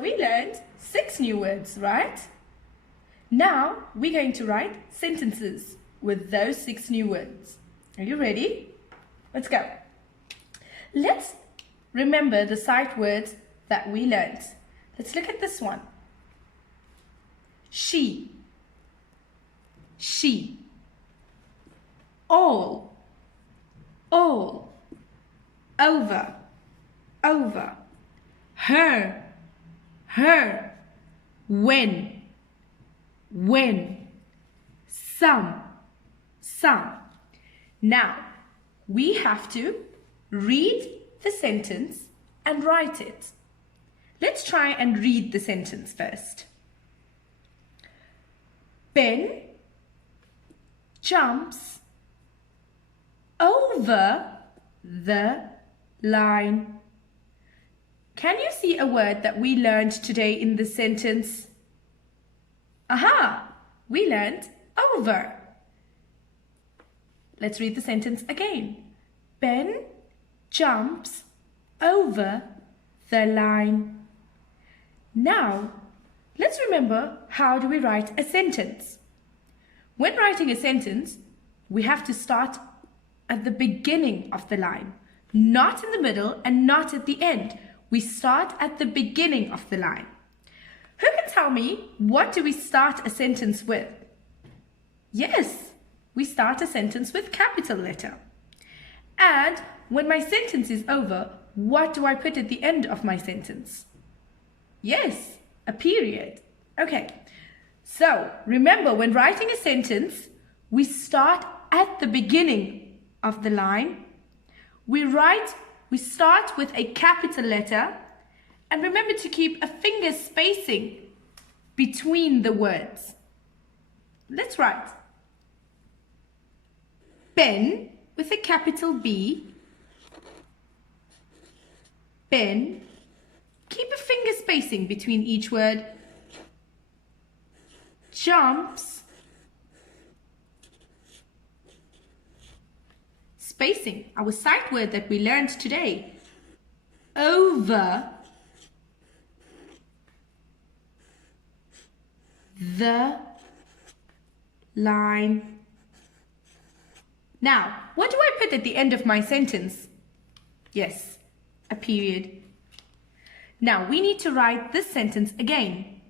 We learned 6 new words, right? Now we're going to write sentences with those 6 new words. Are you ready? Let's go. Let's remember the sight words that we learned. Let's look at this one. She. She. All. All. Over. Over. Her. Her. When. When. Some. Some. Now, we have to read the sentence and write it. Let's try and read the sentence first. Ben jumps over the line. Can you see a word that we learned today in this sentence? Aha! We learned over. Let's read the sentence again. Ben jumps over the line. Now, let's remember, how do we write a sentence? When writing a sentence, we have to start at the beginning of the line, not in the middle and not at the end. We start at the beginning of the line. Who can tell me, what do we start a sentence with? Yes, we start a sentence with capital letter. And when my sentence is over, what do I put at the end of my sentence? Yes, a period. Okay, so remember, when writing a sentence, we start at the beginning of the line. We start with a capital letter, and remember to keep a finger spacing between the words. Let's write. Ben with a capital B. Ben. Keep a finger spacing between each word. Jumps. Spacing, our sight word that we learned today. Over the line. Now, what do I put at the end of my sentence? Yes, a period. Now, we need to write this sentence again.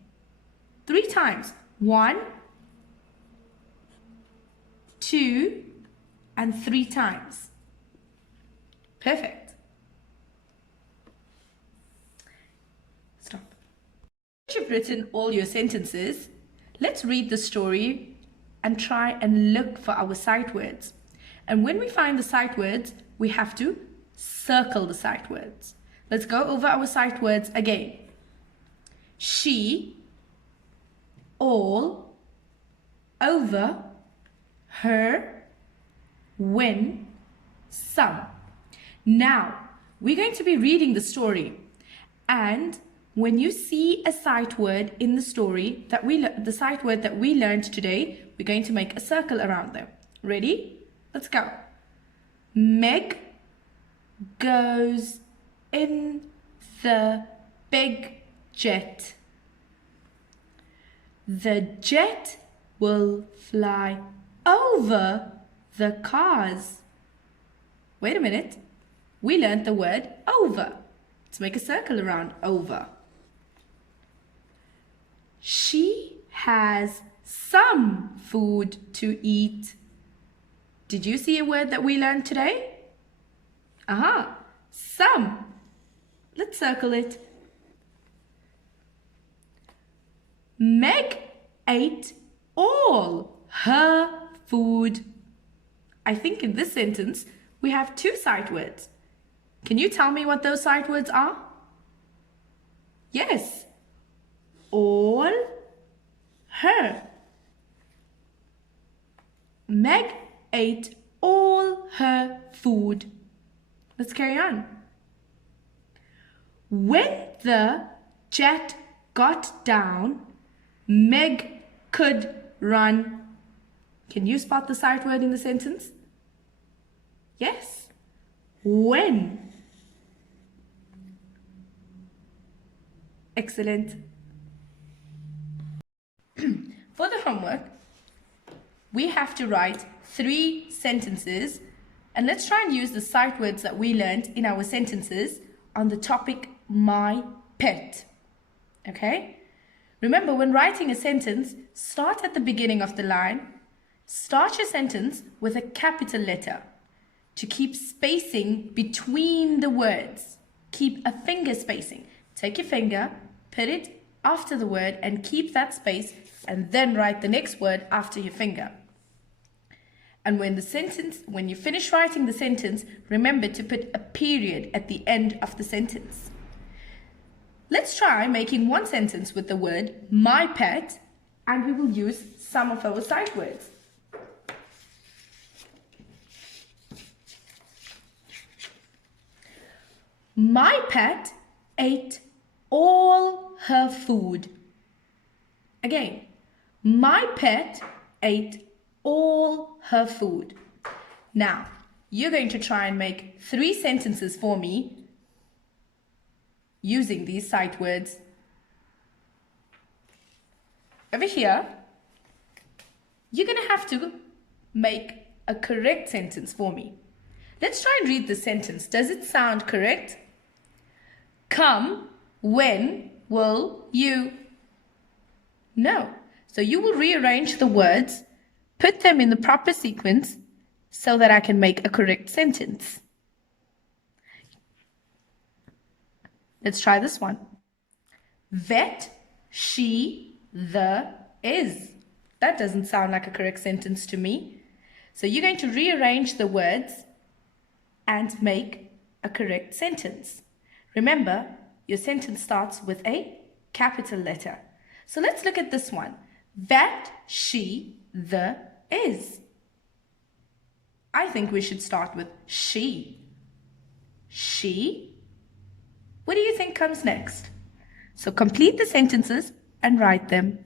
3 times. 1, 2, and 3 times. Perfect. Stop. Once you've written all your sentences, let's read the story and try and look for our sight words. And when we find the sight words, we have to circle the sight words. Let's go over our sight words again. She, all, over, her, when, some. Now, we're going to be reading the story. And when you see a sight word in the story, the sight word that we learned today, we're going to make a circle around them. Ready? Let's go. Meg goes in the big jet. The jet will fly over the cars. Wait a minute. We learned the word over. Let's make a circle around over. She has some food to eat. Did you see a word that we learned today? Aha, some. Let's circle it. Meg ate all her food. I think in this sentence, we have 2 sight words. Can you tell me what those sight words are? Yes. All, her. Meg ate all her food. Let's carry on. When the jet got down, Meg could run. Can you spot the sight word in the sentence? Yes. When. Excellent. For the homework, we have to write 3 sentences, and let's try and use the sight words that we learned in our sentences on the topic my pet. Okay? Remember, when writing a sentence, start at the beginning of the line. Start your sentence with a capital letter to keep spacing between the words. Keep a finger spacing. Take your finger, put it after the word and keep that space, and then write the next word after your finger. And when you finish writing the sentence, remember to put a period at the end of the sentence. Let's try making one sentence with the word my pet, and we will use some of our sight words. My pet ate all her food. Again, my pet ate all her food. Now, you're going to try and make 3 sentences for me using these sight words. Over here, you're going to have to make a correct sentence for me. Let's try and read the sentence. Does it sound correct? Come, when will you? No. So you will rearrange the words, put them in the proper sequence so that I can make a correct sentence. Let's try this one. Vet, she, the, is. That doesn't sound like a correct sentence to me. So you're going to rearrange the words and make a correct sentence. Remember, your sentence starts with a capital letter. So let's look at this one. That, she, the, is. I think we should start with she. She. What do you think comes next? So complete the sentences and write them.